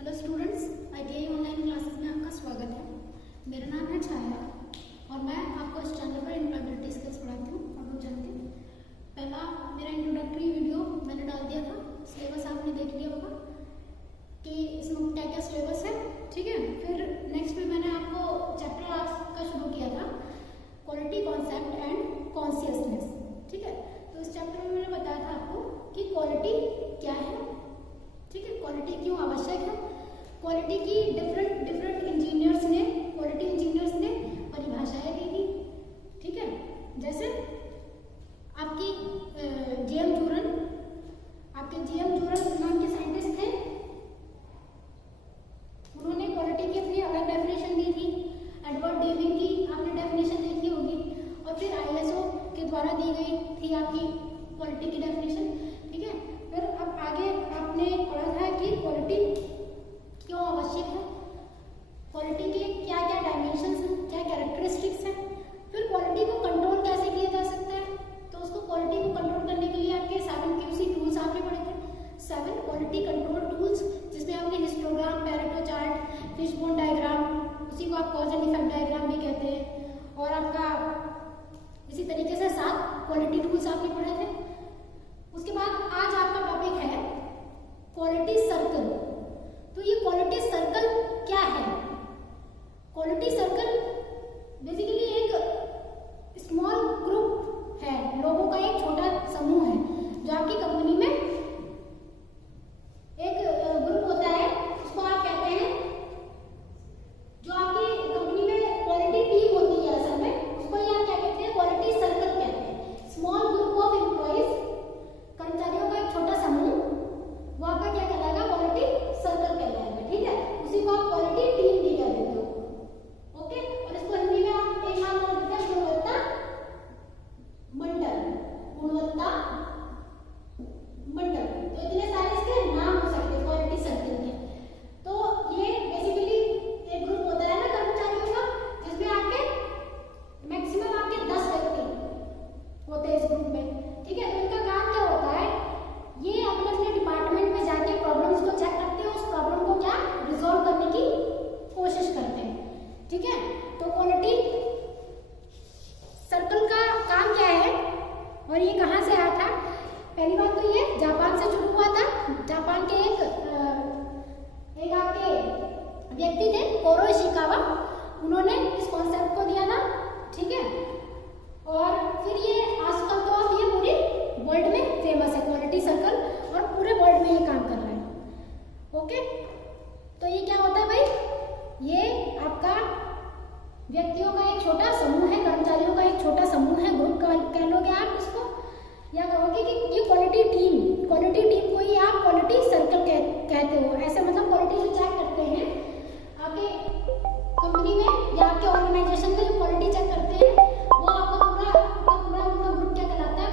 Hello students, ITI online classes में आपका स्वागत है। मेरा नाम है छाया और मैं आपको इस चैनल पर एम्प्लॉयबिलिटी स्किल्स पढ़ाती हूँ। आप लोग जानते हैं, पहला मेरा इंट्रोडक्टरी वीडियो मैंने डाल दिया था। सिलेबस आपने देख लिया होगा कि इसमें क्या क्या सिलेबस है, ठीक है। फिर नेक्स्ट में मैंने आपको चैप्टर का शुरू किया था, क्वालिटी कॉन्सेप्ट एंड कॉन्शियसनेस, ठीक है। तो इस चैप्टर में मैंने बताया था आपको कि क्वालिटी क्या है, ठीक है, क्वालिटी क्यों आवश्यक है। क्वालिटी की डिफरेंट इंजीनियर्स ने, क्वालिटी इंजीनियर्स ने परिभाषाएं दी थी, ठीक है। जैसे आपकी जीएम जूरन, आपके जीएम जूरन नाम के साइंटिस्ट थे, उन्होंने क्वालिटी की अपनी अलग डेफिनेशन दी थी। एडवर्ड डेविंग की आपने डेफिनेशन देखी होगी, और फिर ISO के द्वारा दी गई थी आपकी क्वालिटी की डेफिनेशन, ठीक है। फिर अब आगे आपने पढ़ा था कि क्वालिटी क्यों आवश्यक है, क्वालिटी के क्या क्या डायमेंशंस हैं, क्या कैरेक्टरिस्टिक्स हैं, फिर क्वालिटी को कंट्रोल कैसे किया जा सकता है। तो उसको क्वालिटी को कंट्रोल करने के लिए आपके 7 QC टूल्स आपने पढ़े थे, 7 क्वालिटी कंट्रोल टूल्स, जिसमें आपने histogram, Pareto chart, fishbone diagram, उसी को आप कॉज एंड इफेक्ट डायग्राम भी कहते हैं, और आपका इसी तरीके से 7 क्वालिटी टूल्स आपने पढ़े थे। उसके बाद आज आपका टॉपिक है क्वालिटी सर्कल। तो ये क्वालिटी सर्कल क्या है? क्वालिटी सर्कल बेसिकली एक स्मॉल ग्रुप है, लोगों का एक छोटा समूह है, जो आपकी कंपनी में एक ग्रुप होता है, उसको आप कहते हैं, जो आपकी कंपनी में क्वालिटी टीम होती है, असल में उसको ये आप क्या कहते हैं, क्वालिटी सर्कल कहते हैं। स्मॉल ग्रुप ऑफ एम्प्लॉइज, कर्मचारियों का एक छोटा समूह, वो आपका क्या कहलाएगा, क्वालिटी सर्कल कहलाएगा, ठीक है। उसी को आप क्वालिटी टीम भी कह देते हो, ओके। और इसको हिंदी में आप एक नाम और देते हैं, गुणवत्ता मंडल, गुणवत्ता मंडल। तो इतने सारे इसके नाम हो सकते हैं क्वालिटी सर्कल के। तो ये बेसिकली एक ग्रुप होता है ना कर्मचारियों का, जिसमें आपके मैक्सिमम आपके 10 व्यक्ति होते हैं इस ग्रुप में, ठीक है। तो इनका काम क्या होता है, ये अपने अपने डिपार्टमेंट में जाके प्रॉब्लम्स को चेक करते हैं, उस प्रॉब्लम को क्या रिजॉल्व करने की कोशिश करते हैं, ठीक है। तो क्वालिटी सर्कल का काम क्या है और ये कहाँ से आया था? पहली बात तो ये जापान से शुरू हुआ था। जापान के एक आपके व्यक्ति थे, कोरो इशिकावा, उन्होंने इस कॉन्सेप्ट को दिया था, ठीक है। और फिर ये आजकल तो अब ये पूरी वर्ल्ड में फेमस है क्वालिटी सर्कल, और पूरे वर्ल्ड में ये काम कर रहा है, ओके। तो ये क्या होता है भाई, ये आपका व्यक्तियों का एक छोटा समूह है, कर्मचारियों का एक छोटा समूह है, ग्रुप कह लोगे आप इसको, या कहोगे कि ये क्वालिटी टीम को ही आप क्वालिटी सर्कल कहते हो। ऐसे मतलब क्वालिटी जो चेक करते हैं आपके कंपनी में या आपके ऑर्गेनाइजेशन में, जो क्वालिटी चेक करते हैं, वो आपका पूरा ग्रुप क्या कहलाता है,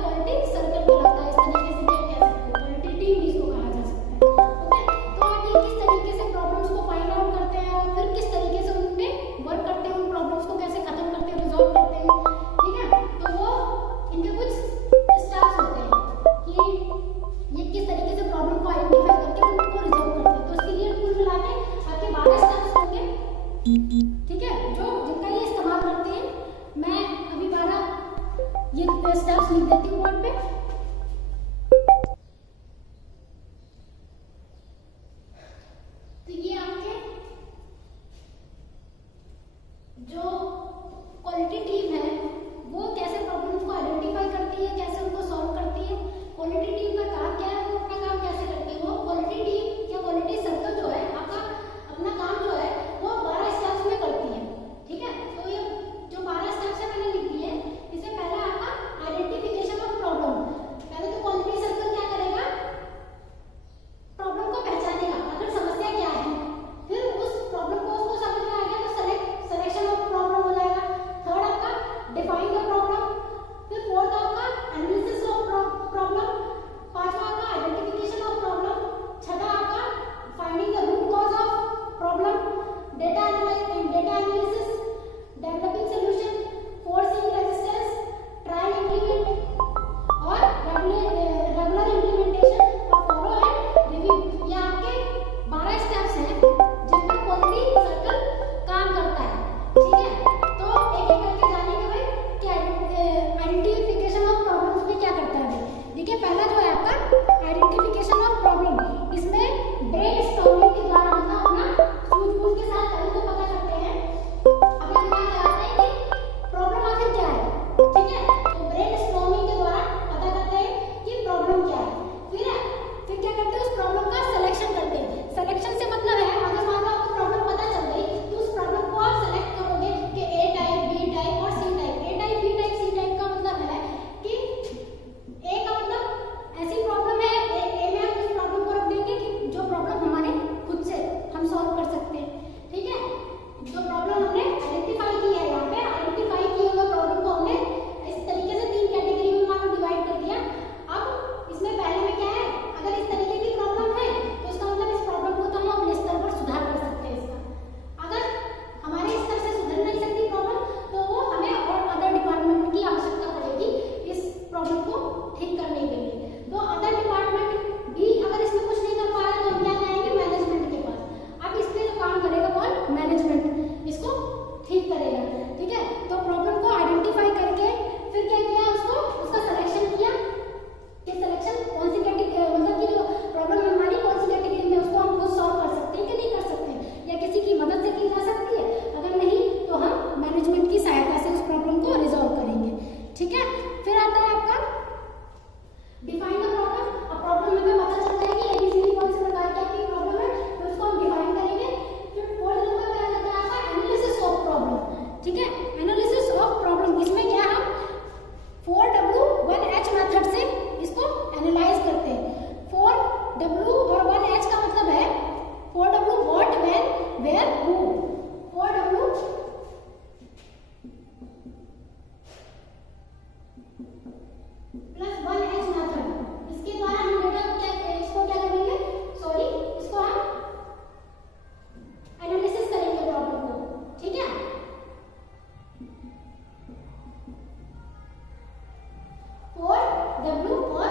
W और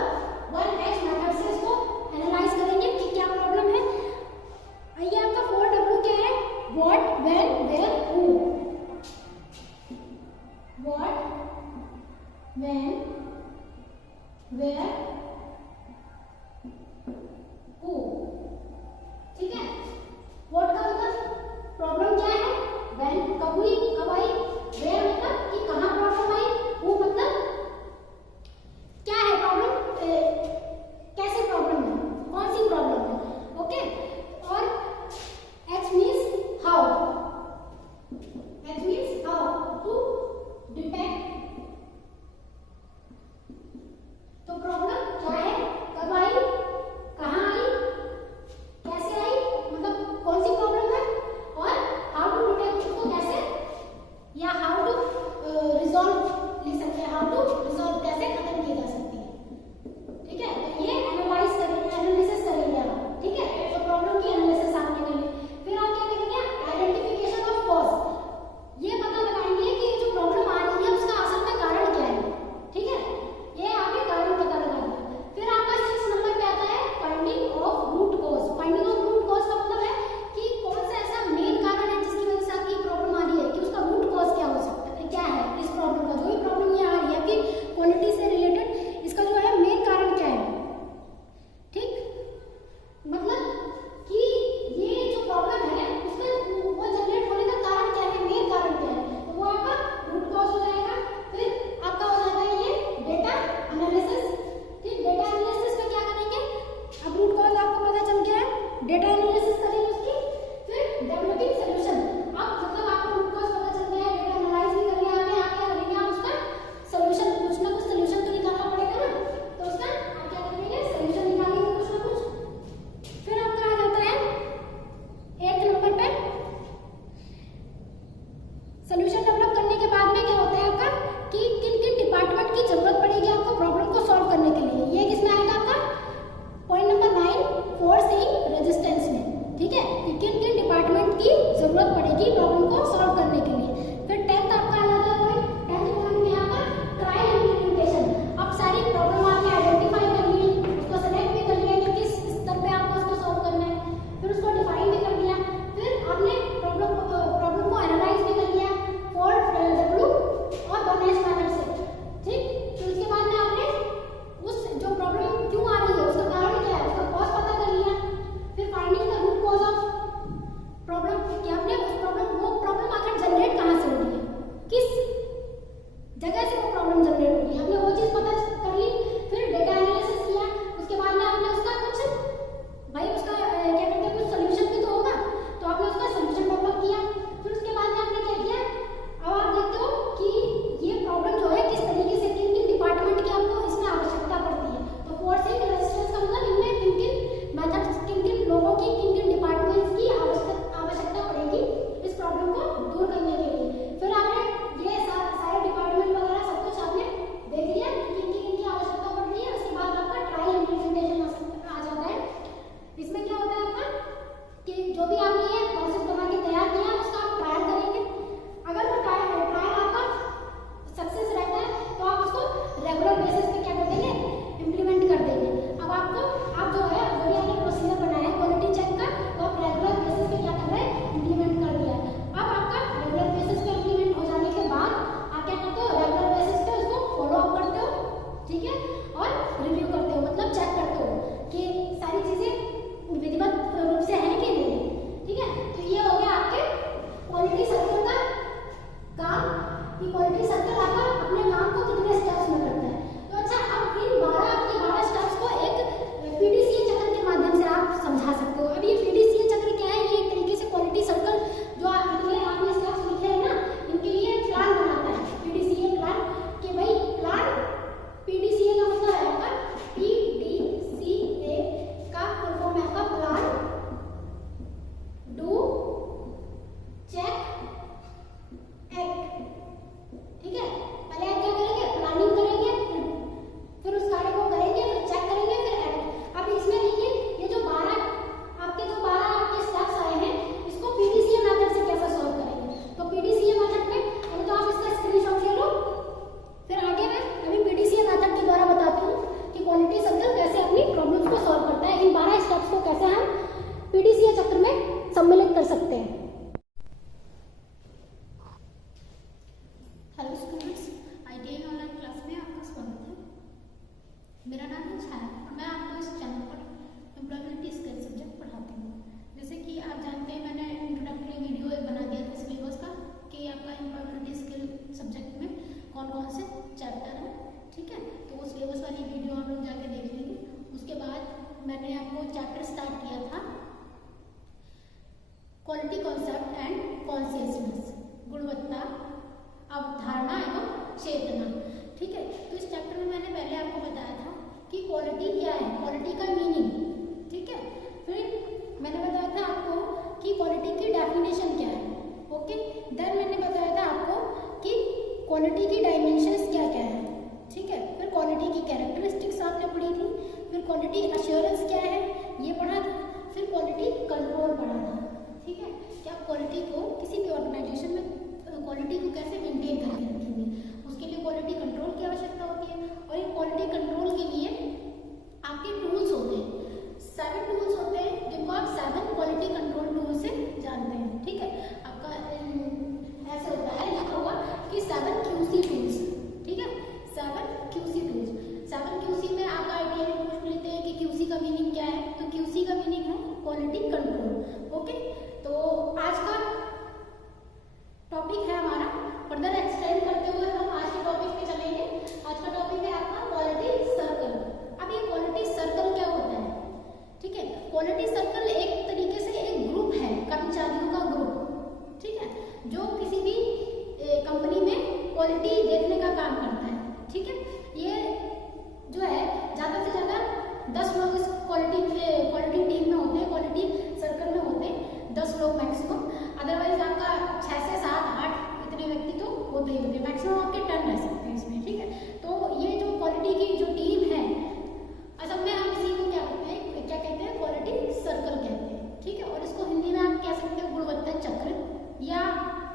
1H मेथड से इसको एनालाइज करेंगे कि क्या प्रॉब्लम है। आइए आपका 4W क्या है? What, when, where, who. What, when, where, who. ठीक है, व्हाट का मतलब प्रॉब्लम क्या है, व्हेन कब हुई, कब आई, वेयर मतलब कि कहाँ प्रॉब्लम आई, हु मतलब क्या है प्रॉब्लम, कैसे प्रॉब्लम है, कौन सी प्रॉब्लम है। ओके, और H means how, H means how to detect. तो प्रॉब्लम क्या है, कब आई, कहाँ आई, कैसे आई, मतलब कौन सी प्रॉब्लम है, और हाउ टू डिटेक्ट उसको कैसे, या हाउ टू रिजॉल्व लिख सकते हैं, हाउ टू रिजॉल्व कैसे खत्म की जा सकती है। ठीक है, तो ये एनालाइज करेंगे, एनालिसिस करेंगे आप। ठीक है, तो प्रॉब्लम की एनालिसिस आपने कर ली। फिर आप क्या करेंगे, आइडेंटिफिकेशन ऑफ कॉज। ये पता लगाएंगे कि जो प्रॉब्लम आ रही है उसका असल में कारण क्या है। ठीक है, ये आपने कारण पता लगा दिया। फिर आपका 6 नंबर पे आता है finding of root cause. Finding of root cause का मतलब है कि कौन सा ऐसा मेन कारण है जिसकी वजह से आपकी प्रॉब्लम आ रही है, कि उसका रूट कॉज क्या हो सकता है, क्या है इस प्रॉब्लम का। जो भी प्रॉब्लम ये आ रही है कि क्वालिटी से रिलेटेड, इसका जो है मेन कारण क्या है। ठीक, मतलब कि ये जो प्रॉब्लम है उसका वो जनरेट होने का कारण क्या है, मेन कारण क्या है, तो वो आपका रूट कॉज हो जाएगा। फिर आपका हो जाता है ये डेटा एनालिसिस। ठीक, डेटा एनालिसिस में क्या करेंगे, अब रूट कॉज आपको पता चल गया है, डेटा एनालिसिस करेंगे उसकी। फिर डेवलपिंग सोल्यूशन, अब मतलब आपको रूट कॉज पता चल गया है, डेटा एनालाइज भी कर लिया आपने, आप क्या करेंगे, आप उसका सोल्यूशन, कुछ ना कुछ सोल्यूशन तो निकालना पड़ेगा ना, तो उसका आप क्या करेंगे, सोल्यूशन निकालेंगे कुछ ना कुछ। फिर आपका आ जाता है 8 नंबर पे सोल्यूशन डेवलप करने के बाद में क्या होता है आपका, कि किन किन डिपार्टमेंट की जरूरत पड़ेगी आपको प्रॉब्लम को सॉल्व करने के लिए। ये किसमें आएगा आपका point number 9 force in resistance में। ठीक है, कि किन किन डिपार्टमेंट की जरूरत पड़ेगी प्रॉब्लम को सॉल्व करने के लिए। फिर 10th आपका आ जाता है पॉइंट, 10th पॉइंट में आपका ट्रायल इम्प्लीमेंटेशन। अब सारी प्रॉब्लम आपने आइडेंटिफाई कर ली, उसको सेलेक्ट भी कर लिया कि किस स्तर पे आपको उसको सॉल्व करना है, फिर उसको डिफाइन भी कर लिया, फिर आपने प्रॉब्लम को एनालाइज भी कर लिया 4W और 1H मेथड से। ठीक, फिर उसके बाद में आपने उस जो प्रॉब्लम क्यों आ रही है उसका कारण क्या है, उसका कॉज पता कर लिया। फिर finding the root cause of problem, कि आपने उस प्रॉब्लम, वो प्रॉब्लम आखिर जनरेट कहाँ से हो रही है, किस जगह से वो प्रॉब्लम जनरेट हो रही है, आपने वो चीज पता कर ली। फिर डेटा एनालिसिस किया, उसके बाद में आपने उसका कुछ, भाई उसका क्या कहते हैं, कुछ सोल्यूशन भी तो होगा, तो आपने उसका सोल्यूशन डेवलप किया। फिर उसके बाद में आपने क्या किया, अब आप देखते हो कि ये प्रॉब्लम जो है किस तरीके से, किन किन डिपार्टमेंट की आपको इसमें आवश्यकता पड़ती है। तो फोर्स इन रेजिस्टेंस का मतलब इनमें किन किन मेथड्स, किन किन लोगों की, किन किन डिपार्टमेंट्स की आवश्यकता पड़ेगी इस प्रॉब्लम को दूर करने के लिए। फिर आपने ये सारे डिपार्टमेंट वगैरह सब कुछ आपने देख लिया कि किन की आवश्यकता पड़ रही है। उसके बाद आपका ट्रायल इम्प्लीमेंटेशन आ जाता है। इसमें क्या होता है आपका, कि जो भी आपने ये प्रोसेस बना के तैयार किया उसका आप ट्रायल करेंगे। अगर वो ट्रायल आपका सक्सेस रहता है तो आप उसको रेगुलर बेसिस पे क्या कर देंगे, इम्प्लीमेंट कर देंगे। अब आपको, आप जो है जो भी आपने प्रोसीजर बनाया है क्वालिटी चेक का, वो आप रेगुलर बेसिस पे क्या कर रहे हैं, इम्प्लीमेंट कर दिया है। अब आपका रेगुलर बेसिस पे इम्प्लीमेंट हो जाने के बाद आप क्या करते हो, रेगुलर बेसिस पे उसको फॉलो अप करते हो। ठीक है, और रिव्यू करते हो, मतलब चेक करते हो कि सारी चीजें विधिवत रूप से है कि नहीं। ठीक है, तो ये हो गया आपके क्वालिटी सर्कल का काम, कि क्वालिटी सर्कल आपका अपने काम को कितने स्टेप्स में करता है। तो अच्छा, अब इन 12 स्टेप्स को एक पीडीसीए चक्र के माध्यम से आप समझा सकते हो। अब ये पीडीसीए चक्र क्या है, ये एक तरीके से क्वालिटी सर्कल जो आपने स्टेप्स लिखे हैं ना, इनके लिए प्लान बनाता है, पीडीसीए प्लान। कि भाई प्लान, पीडीसीए का मतलब है आपका एक चैप्टर स्टार्ट किया था, क्वालिटी कॉन्सेप्ट एंड कॉन्शियसनेस, गुणवत्ता, अवधारणा एवं चेतना। ठीक है, तो इस चैप्टर में मैंने पहले आपको बताया था कि क्वालिटी क्या है, क्वालिटी का मीनिंग। ठीक है, फिर मैंने बताया था आपको कि क्वालिटी की डेफिनेशन क्या है। ओके, देन मैंने बताया था आपको कि क्वालिटी की डायमेंशंस क्या क्या है। ठीक है, फिर क्वालिटी की कैरेक्टरिस्टिक्स आपने पढ़ी थी, फिर क्वालिटी अश्योरेंस क्या है ये पढ़ा था, फिर क्वालिटी कंट्रोल पढ़ा था। ठीक है, कि आप क्वालिटी को किसी भी ऑर्गेनाइजेशन में क्वालिटी को कैसे मेंटेन करके रखेंगे, उसके लिए क्वालिटी कंट्रोल की आवश्यकता होती है। और ये क्वालिटी कंट्रोल के लिए आपके टूल्स होते हैं, 7 टूल्स होते हैं जिनको आप 7 क्वालिटी कंट्रोल टूल से जानते हैं। ठीक है, आपका ऐसे होता है लिखा हुआ कि 7 QC टूल्स। ठीक है, 7 QC टूल्स। 7 QC में आप आईटीआई में पूछ लेते हैं कि QC का मीनिंग क्या है, तो QC का मीनिंग है क्वालिटी कंट्रोल। ओके, तो आज का टॉपिक है हमारा, फर्दर एक्सटेंड करते हुए हम आज के टॉपिक पे चलेंगे। आज का टॉपिक है आपका क्वालिटी सर्कल। अब ये क्वालिटी सर्कल क्या होता है? ठीक है, क्वालिटी सर्कल एक तरीके से एक ग्रुप है, कर्मचारियों का ग्रुप। ठीक है, जो किसी भी कंपनी में क्वालिटी देखने का काम करता है। ठीक है, ये जो है ज़्यादा से ज़्यादा 10 लोग इस क्वालिटी टीम में होते हैं, क्वालिटी सर्कल में होते हैं 10 लोग मैक्सिमम। अदरवाइज आपका 6 से 7, 8 इतने व्यक्ति तो होते ही होते हैं, मैक्सिमम आपके 10 रह सकते हैं इसमें। ठीक है, तो ये जो क्वालिटी की जो टीम है, असल में हम इसी को क्या कहते हैं क्वालिटी सर्कल कहते हैं। ठीक है, और इसको हिंदी में आप कह सकते हो गुणवत्ता चक्र, या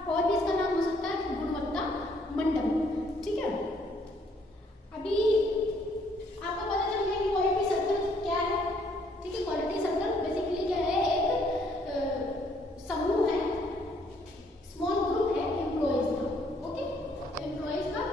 और भी इसका नाम हो सकता है गुणवत्ता मंडल। ठीक है, अभी आपको पता चल गया कि क्वालिटी सर्कल क्या है। ठीक है, क्वालिटी सर्कल बेसिकली क्या है, एक समूह है, स्मॉल ग्रुप है एम्प्लॉयज का। ओके, एम्प्लॉयज का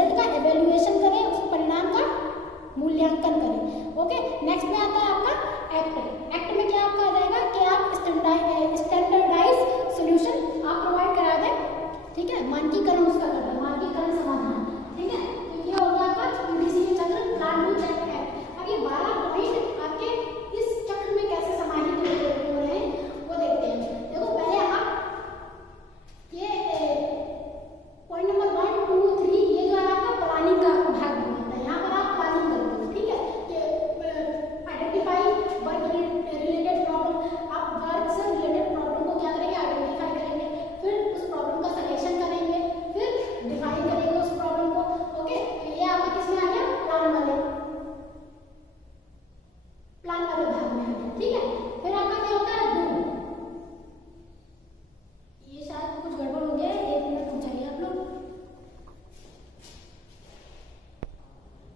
रिजल्ट का एवेल्युएशन करें, उस परिणाम का मूल्यांकन करें। ओके, नेक्स्ट में आता है आपका एक्ट। एक्ट में क्या आपका आ जाएगा कि आप स्टैंडर्डाइज सॉल्यूशन आप प्रोवाइड करा दें, ठीक है, मानकीकरण उसका कर दें, मानकीकरण समाधान, ठीक है। तो ये हो गया आपका पीडीसीए चक्र, प्लान डू चेक एक्ट। अब ये 12 पॉइंट आपके इस चक्र में कैसे समाहित हो रहे हैं वो देखते हैं। देखो पहले आप ये पॉइंट नंबर 1, 2, 3 ये जो है आपका प्लानिंग का भाग होता है। यहाँ पर आप प्लानिंग करते हो, ठीक है, कि आइडेंटिफाई वर्क रिलेटेड प्रॉब्लम। आप वर्क से रिलेटेड प्रॉब्लम को क्या करेंगे, आइडेंटिफाई करेंगे, फिर उस प्रॉब्लम का सजेशन करेंगे, फिर डिफाइन करेंगे उस प्रॉब्लम को। ओके, तो ये आपका किसमें आ गया, प्लान वाले भाग में आ गया, ठीक है। फिर आपका क्या होता है, डू। ये शायद कुछ गड़बड़ हो गया है, 1 मिनट रुक जाइए आप लोग,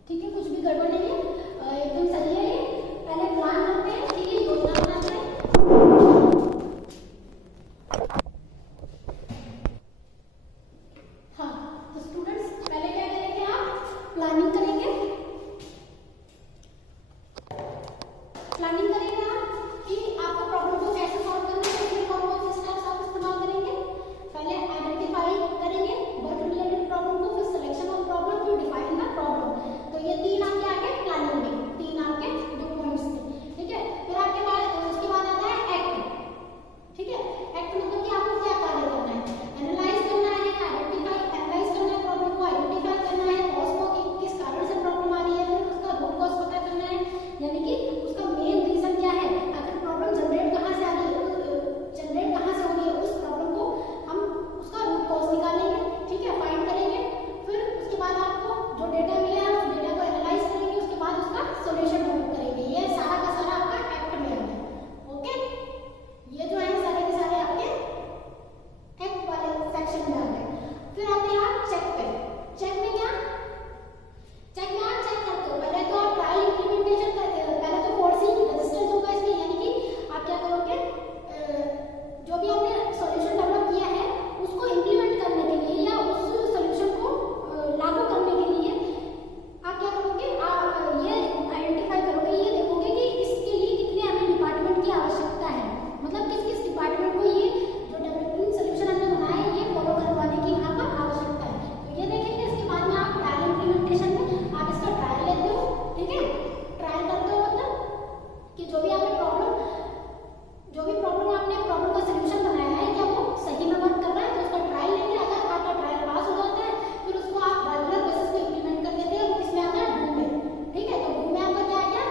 ठीक है, कुछ भी गड़बड़ नहीं है, एकदम सही है। ये पहले प्लान करते हैं, ठीक है, योजना बनाते हैं। हाँ, तो स्टूडेंट्स पहले क्या करेंगे, आप प्लानिंग करेंगे। प्लानिंग करेंगे आप कि आपको प्रॉब्लम को कैसे सॉल्व करना है, फिर कौन कौन से स्टेप्स आप इस्तेमाल करेंगे। पहले आइडेंटिफाई करेंगे वर्क रिलेटेड प्रॉब्लम को, फिर सिलेक्शन ऑफ प्रॉब्लम, फिर डिफाइन द प्रॉब्लम। तो ये 3 आपके आ गए प्लानिंग में, 3 आपके जो पॉइंट्स थे, ठीक है। फिर आपके बाद उसके बाद आता है एक्ट, ठीक है। एक्ट मतलब कि आपको क्या कार्य करना है, एनालाइज करना है, एनालाइज करना है प्रॉब्लम को, आइडेंटिफाई करना है कॉज को कि किस कारण से प्रॉब्लम आ रही है, फिर उसका रूट कॉज पता करना है, यानी कि उसका मेन रीजन क्या है, आखिर प्रॉब्लम जनरेट कहाँ से आ रही है, जनरेट कहाँ से हो रही है, उस प्रॉब्लम को हम उसका रूट कॉज निकालेंगे, ठीक है, फाइंड करेंगे। फिर उसके बाद आपको जो डेटा मिला है उस डेटा को एनालाइज करेंगे, उसके बाद उसका सॉल्यूशन डेवलप करेंगे। ये सारा का सारा आपका एक्ट में आ गया। ओके, ये जो है सारे के सारे आपके एक्ट वाले सेक्शन में आ गए। फिर आते हैं आप चेक पे। चेक में क्या, चेक में आप चेक करते हो, पहले तो आप ट्रायल इंप्लीमेंटेशन करते हो। पहले तो फोर्सिंग रेजिस्टेंस होगा इसमें, यानी कि आप क्या करोगे, जो भी आपने सॉल्यूशन डेवलप किया है उसको इंप्लीमेंट करने के लिए या उस सॉल्यूशन को लागू करने के लिए आप क्या करोगे, आप ये आइडेंटिफाई करोगे, ये देखोगे कि इसके लिए कितने हमें डिपार्टमेंट की आवश्यकता है, मतलब किस किस डिपार्टमेंट को ये जो डेवलपमेंट सॉल्यूशन हमने बनाया है ये फॉलो करवाने की यहाँ पर आवश्यकता है। तो ये देखेंगे। इसके बाद में आप ट्रायल इंप्लीमेंटेशन में आप इसका ट्रायल लेते हो, ठीक है, ट्रायल करते हो, मतलब कि जो भी आपने प्रॉब्लम आपने प्रॉब्लम का सॉल्यूशन बनाया है क्या वो सही में वर्क कर रहा है, तो उसका ट्रायल लेंगे। अगर आपका ट्रायल पास हो जाता है फिर उसको आप रेगुलर बेसिस पे इंप्लीमेंट कर देते हैं। वो किसमें आता है, डू में, ठीक है। तो डू में आपका क्या आ गया,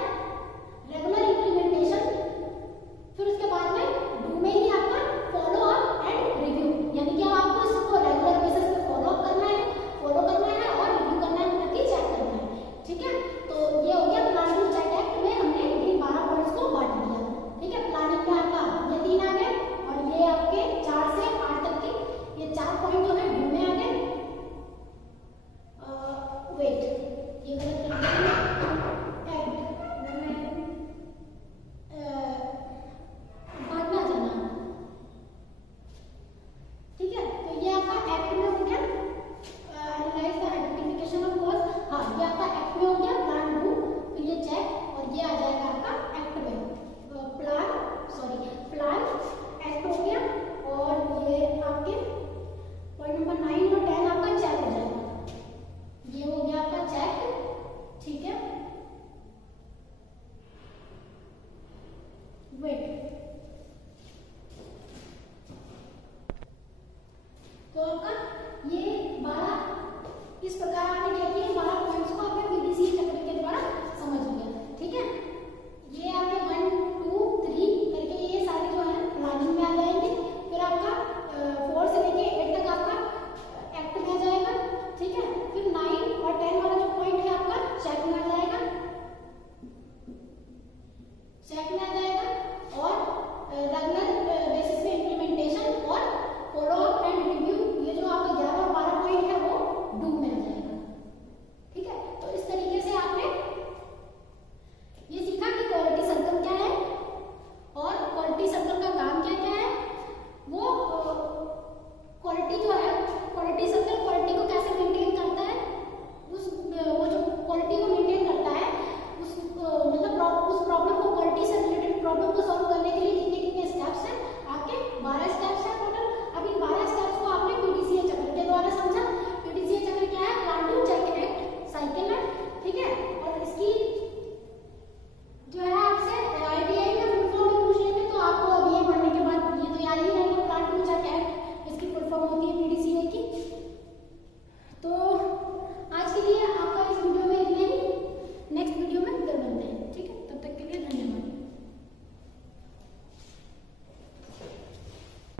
रेगुलर इंप्लीमेंटेशन। फिर उसके बाद में डू में ही आपका फॉलो अप एंड रिव्यू, यानी कि अब आपको इसको रेगुलर बेसिस पे फॉलो करना है और रिव्यू करना है, मतलब कि चेक करना है, ठीक है। तो ये हो गया प्लान टू चेक एक्ट में हमने इन 12 पॉइंट्स को बांट दिया, ठीक है। प्लानिंग में आपका ये 3 आ गए और ये आपके 4 से 8 तक के ये 4 पॉइंट जो है डू में आ गए। वेट, ये गलत कर दिया।